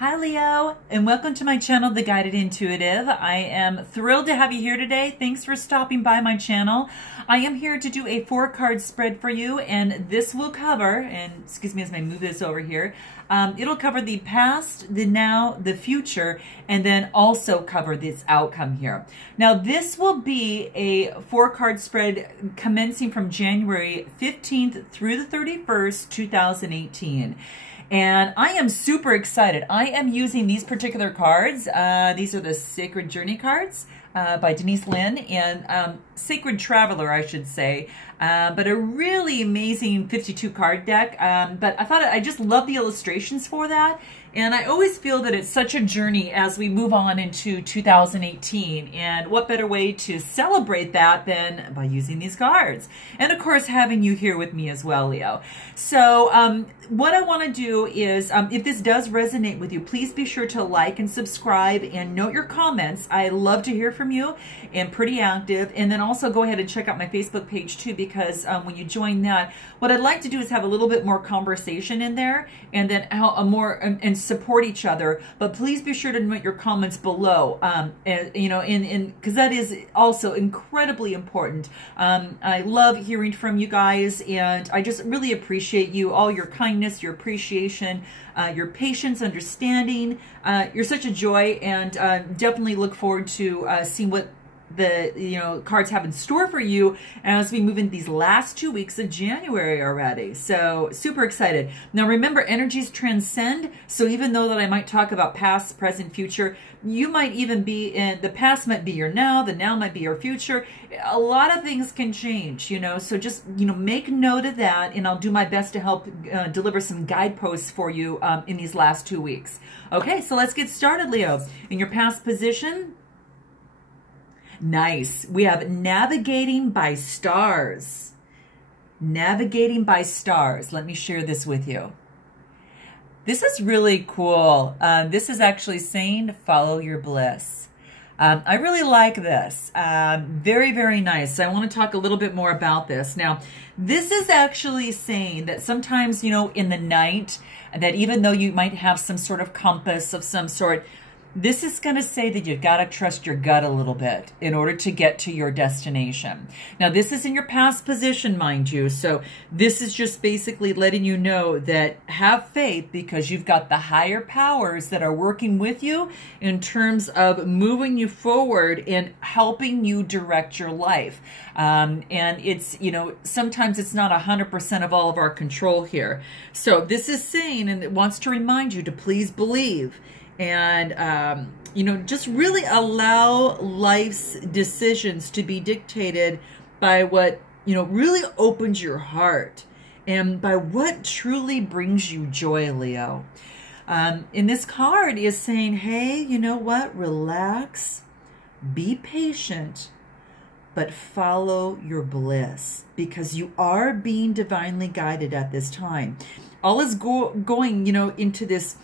Hi Leo, and welcome to my channel, The Guided Intuitive. I am thrilled to have you here today. Thanks for stopping by my channel. I am here to do a 4-card spread for you, and this will cover, and excuse me as I move this over here, it'll cover the past, the now, the future, and then also cover this outcome here. Now this will be a 4-card spread commencing from January 15th through the 31st, 2018. And I am super excited. I am using these particular cards. These are the Sacred Journey cards by Denise Lynn, and Sacred Traveler, I should say. But a really amazing 52 card deck. But I thought I just love the illustrations for that. And I always feel that it's such a journey as we move on into 2018. And what better way to celebrate that than by using these cards? And of course, having you here with me as well, Leo. So what I want to do is, if this does resonate with you, please be sure to like and subscribe and note your comments. I love to hear from you and pretty active. And then also go ahead and check out my Facebook page too, because when you join that, what I'd like to do is have a little bit more conversation in there, and then and support each other. But please be sure to note your comments below, you know, because that is also incredibly important. I love hearing from you guys, and I just really appreciate you, all your kindness, your appreciation, your patience, understanding. You're such a joy, and definitely look forward to seeing what the cards have in store for you as we move in these last 2 weeks of January already. So super excited. Now remember, energies transcend. So even though that I might talk about past, present, future, you might even be in the past might be your now, the now might be your future. A lot of things can change, so just make note of that, and I'll do my best to help deliver some guideposts for you in these last 2 weeks. Okay, so let's get started, Leo. In your past position, nice. We have navigating by stars. Navigating by stars. Let me share this with you. This is really cool. This is actually saying follow your bliss. I really like this. Very, very nice. I want to talk a little bit more about this. Now, this is actually saying that sometimes, in the night, that even though you might have some sort of compass of some sort, this is going to say that you've got to trust your gut a little bit in order to get to your destination. Now, this is in your past position, mind you. So this is just basically letting you know that have faith, because you've got the higher powers that are working with you in terms of moving you forward and helping you direct your life. And it's, sometimes it's not 100% of all of our control here. So this is saying, and it wants to remind you to please believe. And, just really allow life's decisions to be dictated by what, really opens your heart and by what truly brings you joy, Leo. And this card is saying, hey, you know what? Relax, be patient, but follow your bliss, because you are being divinely guided at this time. All is going, into this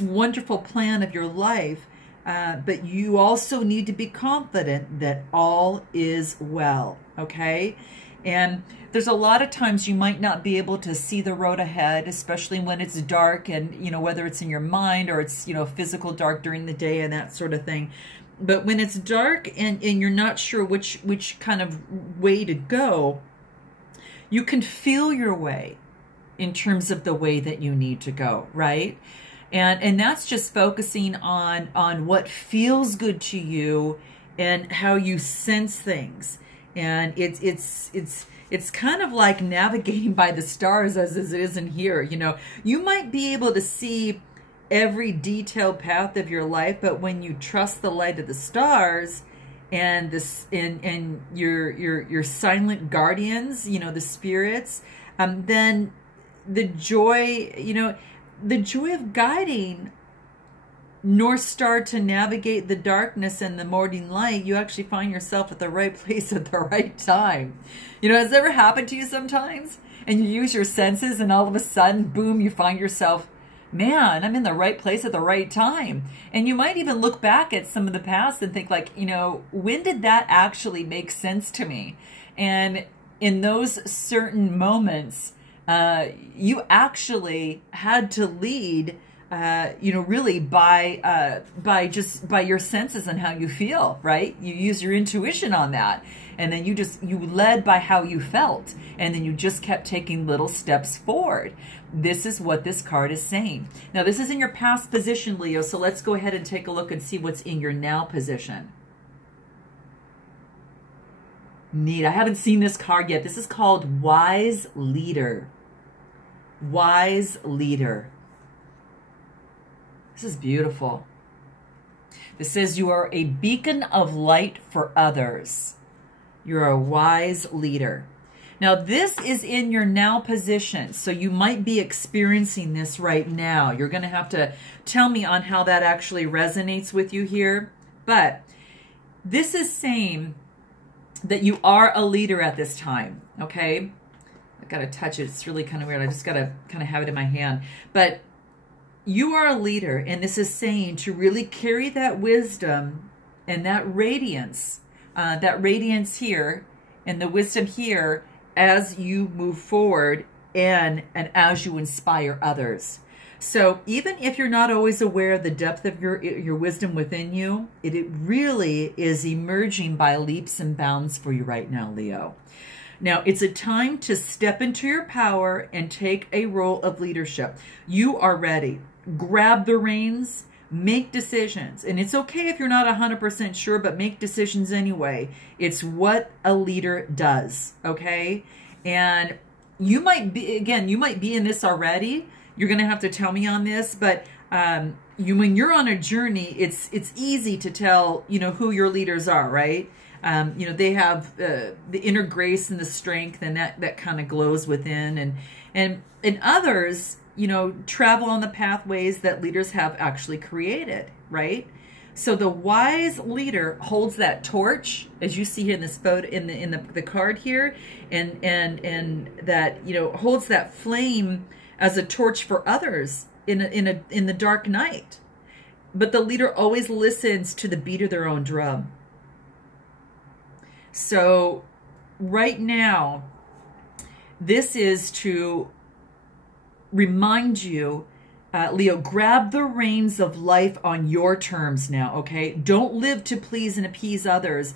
wonderful plan of your life, but you also need to be confident that all is well, okay? And there's a lot of times you might not be able to see the road ahead, especially when it's dark, and, whether it's in your mind or it's, physical dark during the day and that sort of thing. But when it's dark and you're not sure which kind of way to go, you can feel your way in terms of the way that you need to go, right? And that's just focusing on what feels good to you and how you sense things. And it's kind of like navigating by the stars, as it is in here. You might be able to see every detailed path of your life, but when you trust the light of the stars and and your silent guardians, the spirits, then the joy, the joy of guiding North Star to navigate the darkness and the morning light, you actually find yourself at the right place at the right time. Has it ever happened to you sometimes? And you use your senses, and all of a sudden, boom, you find yourself, man, I'm in the right place at the right time. And you might even look back at some of the past and think like, when did that actually make sense to me? And in those certain moments, you actually had to lead really by your senses and how you feel, right? You use your intuition on that. And then you led by how you felt. And then you just kept taking little steps forward. This is what this card is saying. Now, this is in your past position, Leo. So let's go ahead and take a look and see what's in your now position. Neat. I haven't seen this card yet. This is called Wise Leader. Wise Leader. This is beautiful. This says you are a beacon of light for others. You're a wise leader. Now, this is in your now position, so you might be experiencing this right now. You're going to have to tell me on how that actually resonates with you here. But this is saying that you are a leader at this time, okay? I've got to touch it. It's really kind of weird. I just got to kind of have it in my hand. But you are a leader, and this is saying to really carry that wisdom and that radiance here and the wisdom here as you move forward and as you inspire others. So even if you're not always aware of the depth of your wisdom within you, it really is emerging by leaps and bounds for you right now, Leo. Now, it's a time to step into your power and take a role of leadership. You are ready. Grab the reins, make decisions. And it's okay if you're not 100% sure, but make decisions anyway. It's what a leader does, okay? And you might be, again, you might be in this already. You're going to have to tell me on this, but when you're on a journey, it's easy to tell, who your leaders are, right? They have the inner grace and the strength, and that kind of glows within, and others, travel on the pathways that leaders have actually created, right? So the wise leader holds that torch, as you see here in this photo, in the card here, and that holds that flame as a torch for others in the dark night. But the leader always listens to the beat of their own drum. So right now, this is to remind you, Leo, grab the reins of life on your terms now, okay? Don't live to please and appease others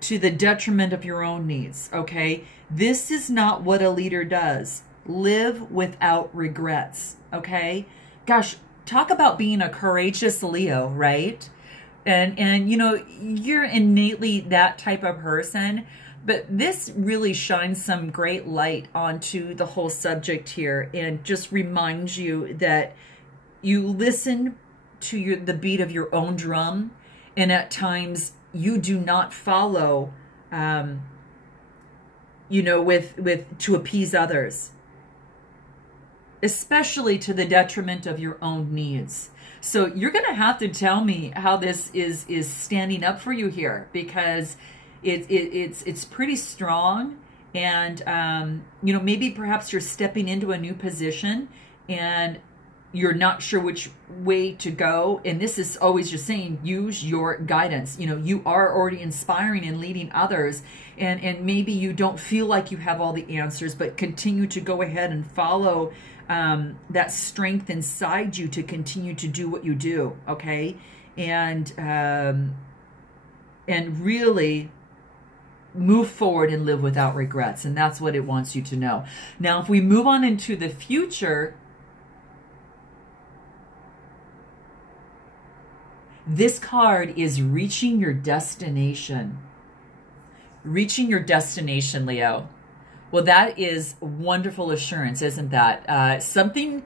to the detriment of your own needs, okay? This is not what a leader does. Live without regrets, okay? Gosh, talk about being a courageous Leo, right? And you're innately that type of person, but this really shines some great light onto the whole subject here and just reminds you that you listen to the beat of your own drum, and at times you do not follow, to appease others, especially to the detriment of your own needs. So you're going to have to tell me how this is standing up for you here, because it's pretty strong, and maybe perhaps you're stepping into a new position and you're not sure which way to go, and this is always just saying use your guidance. You are already inspiring and leading others, and maybe you don't feel like you have all the answers, but continue to go ahead and follow that strength inside you to continue to do what you do, okay? And really move forward and live without regrets. And that's what it wants you to know. Now, if we move on into the future, this card is reaching your destination. Reaching your destination, Leo. Well, that is wonderful assurance, isn't that? Something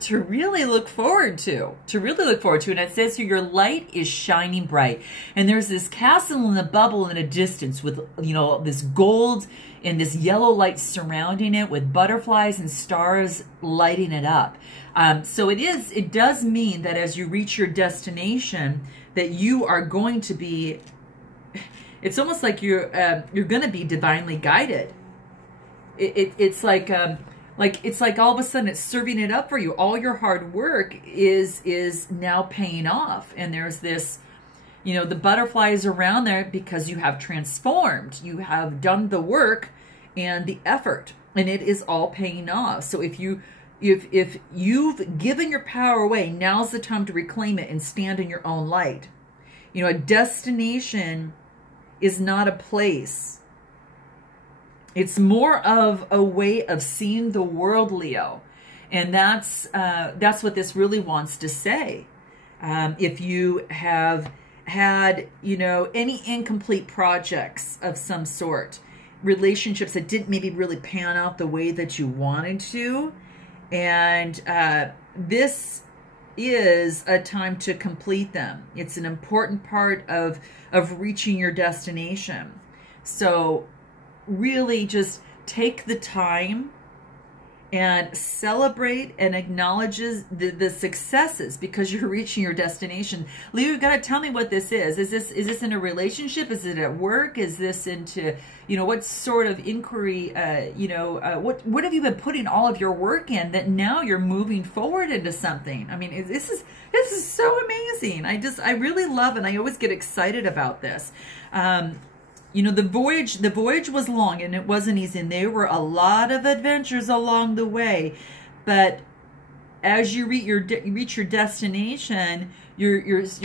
to really look forward to. And it says here, your light is shining bright. And there's this castle in the bubble in a distance with, this gold and this yellow light surrounding it with butterflies and stars lighting it up. So it does mean that as you reach your destination, that you are going to be, it's almost like you're going to be divinely guided. It's like all of a sudden it's serving it up for you. All your hard work is now paying off. And there's this, the butterflies around there because you have transformed. You have done the work and the effort, and it is all paying off. So if you if you've given your power away, now's the time to reclaim it and stand in your own light. You know, a destination is not a place. It's more of a way of seeing the world, Leo. And that's what this really wants to say. If you have had, you know, any incomplete projects of some sort, relationships that didn't maybe really pan out the way that you wanted to, and this is a time to complete them. It's an important part of reaching your destination. So really just take the time and celebrate and acknowledges the successes, because you're reaching your destination. Leo, you got to tell me what this is. Is this in a relationship? Is it at work? Is this into, you know, what sort of inquiry, what have you been putting all of your work in that now you're moving forward into something? I mean, this is so amazing. I really love, and I always get excited about this. You know, the voyage was long and it wasn't easy, and there were a lot of adventures along the way. But as you reach your destination, there's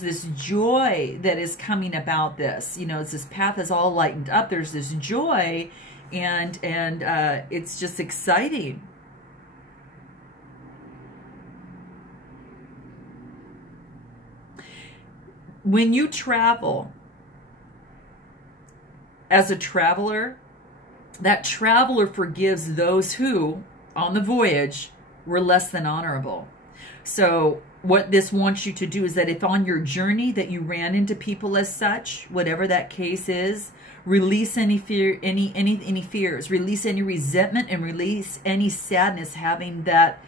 this joy that is coming about this. You know, this path is all lightened up. There's this joy, and it's just exciting. When you travel, as a traveler, that traveler forgives those who, on the voyage, were less than honorable. So what this wants you to do is that if on your journey that you ran into people as such, whatever that case is, release any fear, any fears, release any resentment, and release any sadness having that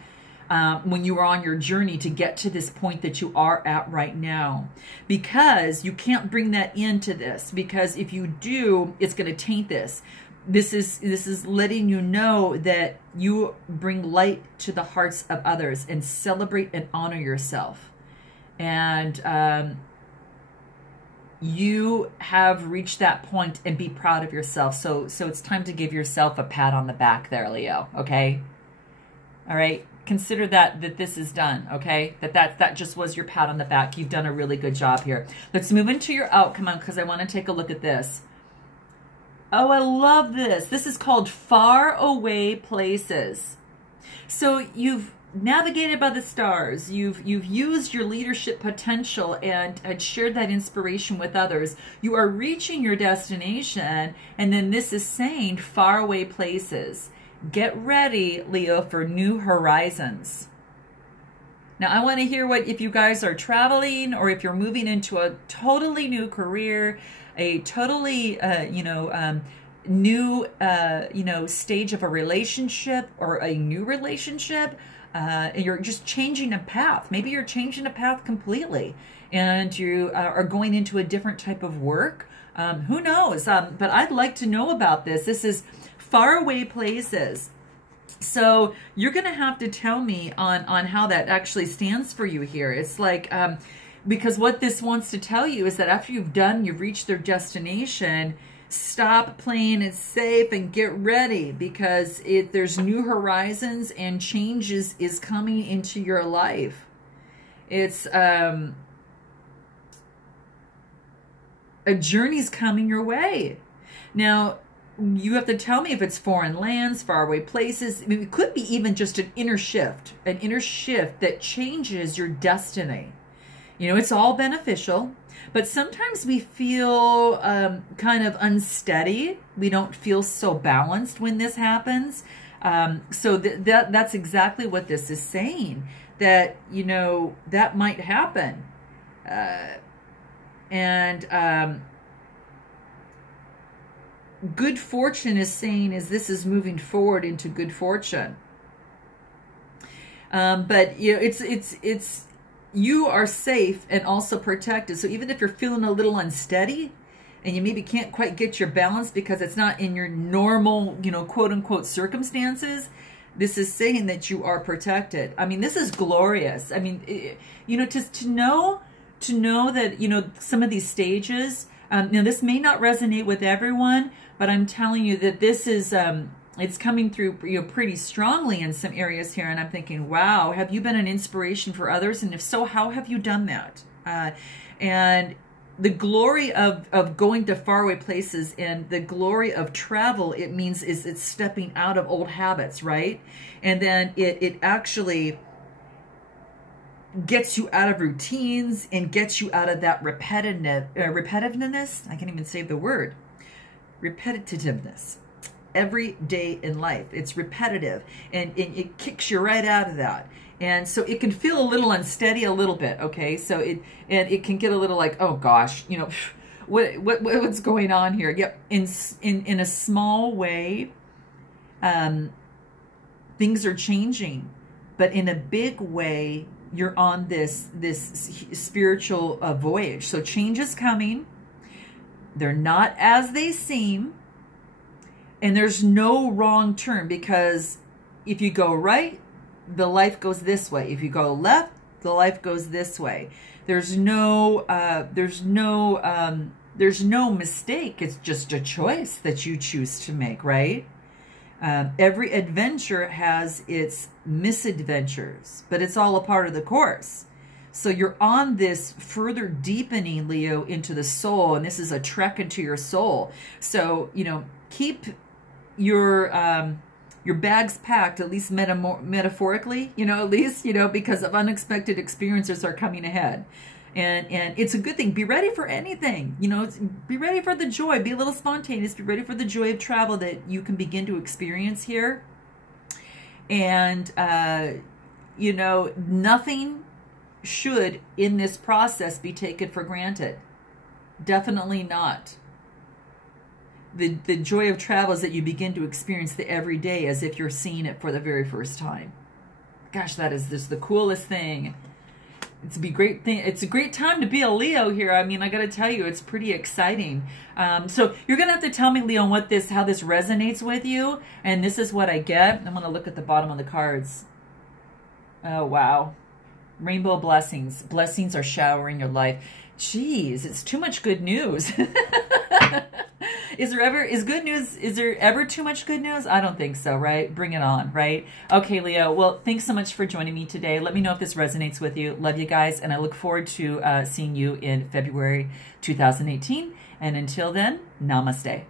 when you were on your journey to get to this point that you are at right now. Because you can't bring that into this, because if you do, it's going to taint this. This is letting you know that you bring light to the hearts of others and celebrate and honor yourself. And you have reached that point, and be proud of yourself. So it's time to give yourself a pat on the back there, Leo. Okay? All right? Consider that this is done, okay? That just was your pat on the back. You've done a really good job here. Let's move into your outcome, because I want to take a look at this. Oh, I love this. This is called Far Away Places. So you've navigated by the stars. You've used your leadership potential and shared that inspiration with others. You are reaching your destination, and then this is saying far away places. Get ready, Leo, for new horizons. Now, I want to hear if you guys are traveling, or if you're moving into a totally new career, a totally, new, stage of a relationship, or a new relationship. You're just changing a path. Maybe you're changing a path completely, and you are going into a different type of work. Who knows? But I'd like to know about this. This is far away places. So you're going to have to tell me on how that actually stands for you here. It's like, because what this wants to tell you is that after you've reached their destination, stop playing it safe and get ready, because there's new horizons and changes is coming into your life. It's a journey's coming your way. Now, you have to tell me if it's foreign lands, faraway places. I mean, it could be even just an inner shift that changes your destiny. You know, it's all beneficial, but sometimes we feel kind of unsteady. We don't feel so balanced when this happens. So that's exactly what this is saying, that, you know, that might happen. Good fortune is saying this is moving forward into good fortune. But you know, it's you are safe and also protected. So even if you're feeling a little unsteady and you maybe can't quite get your balance because it's not in your normal, you know, quote unquote circumstances, this is saying that you are protected. I mean, this is glorious. I mean, you know, to know that, you know, some of these stages, now this may not resonate with everyone, but I'm telling you that this is, it's coming through, pretty strongly in some areas here. And I'm thinking, wow, have you been an inspiration for others? And if so, how have you done that? And the glory of going to faraway places and the glory of travel, it means it's stepping out of old habits, right? And then it actually gets you out of routines and gets you out of that repetitiveness. I can't even say the word. Repetitiveness. Every day in life, it's repetitive, and it kicks you right out of that. And so it can feel a little unsteady a little bit, okay? So it can get a little like, oh gosh, what's going on here? Yep. In a small way, things are changing, but in a big way, you're on this spiritual voyage. So change is coming. They're not as they seem, and there's no wrong turn, because if you go right, the life goes this way. If you go left, the life goes this way. There's no mistake. It's just a choice that you choose to make, right? Every adventure has its misadventures, but it's all a part of the course. So you're on this further deepening, Leo, into the soul, and this is a trek into your soul. So, keep your bags packed, at least metaphorically, at least, because of unexpected experiences are coming ahead. And it's a good thing. Be ready for anything, be ready for the joy, be a little spontaneous, be ready for the joy of travel that you can begin to experience here. And, nothing should in this process be taken for granted. Definitely not. The joy of travel is that you begin to experience the everyday as if you're seeing it for the very first time. Gosh, that is just the coolest thing. It's a great thing. It's a great time to be a Leo here. I mean, I got to tell you, it's pretty exciting. So you're going to have to tell me, Leo, how this resonates with you. And this is what I get. I'm going to look at the bottom of the cards. Oh, wow. Rainbow blessings. Blessings are showering your life. Jeez, it's too much good news. Is there ever too much good news? I don't think so, right? Bring it on, right? Okay, Leo. Well, thanks so much for joining me today. Let me know if this resonates with you. Love you guys, and I look forward to seeing you in February 2018. And until then, namaste.